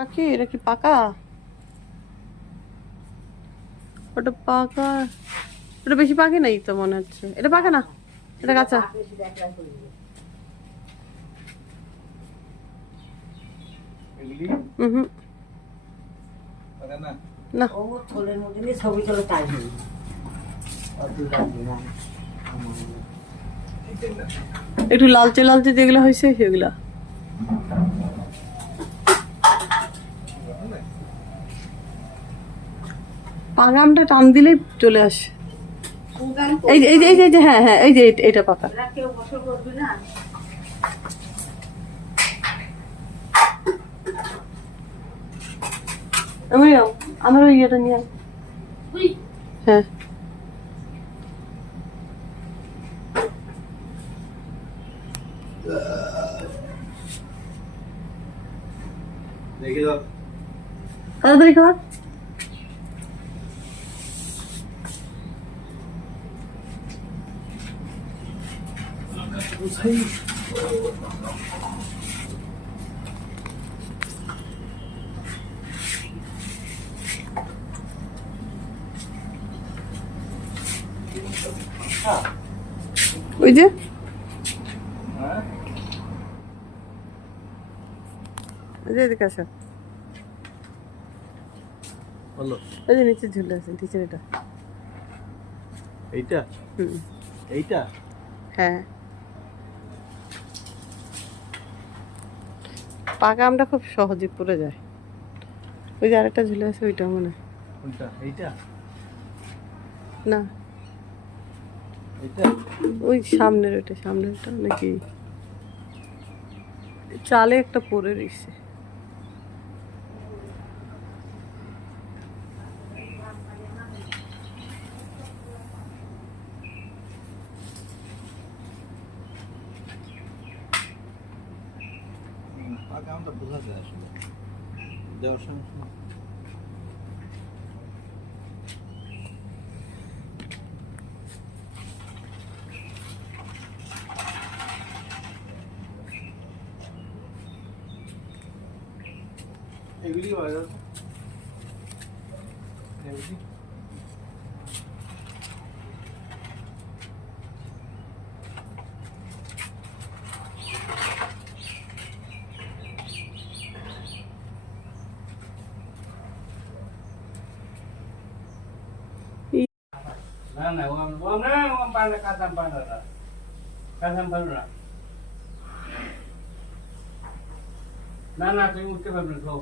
পাখি এটা কি পাকা? ওটা পাকা? ওটা বেশি পাকে নাই তো মনে হচ্ছে। এটা পাকা না, এটা কাঁচা। হুম, না একটু লালচে লালচে যেগুলো হয়েছে সেগুলা। পাগামটা টান দিলেই চলে আসে। এই যে এই যে এই যে এই যে, হ্যাঁ হ্যাঁ, এই যে এটা পাকা। আমি আমার ওই ইয়েটা নিয়ে হ্যাঁ তাড়াতাড়ি খাওয়া। ওই যে এদিকে আসো। বলো ওই যে নিচে ঝুলে আছে টিচার এটা। এইটা হুম এইটা হ্যাঁ, পাকা আমটা খুব সহজে পড়ে যায়। ওই যে আরেকটা ঝুলে আছে ওইটা মনে হয়। কোনটা এইটা না এইটা ওই সামনের ওইটা, সামনেরটা নাকি চালে একটা পড়ে রয়েছে। পাকা আমটা বোঝা যায় আসলে যাওয়ার সময়। এগুলি বাজার এগুলি না না ও না ও পানা কাঁচাম পানা কাঁচাম পানা না না তুমি উঠতে পারবে না।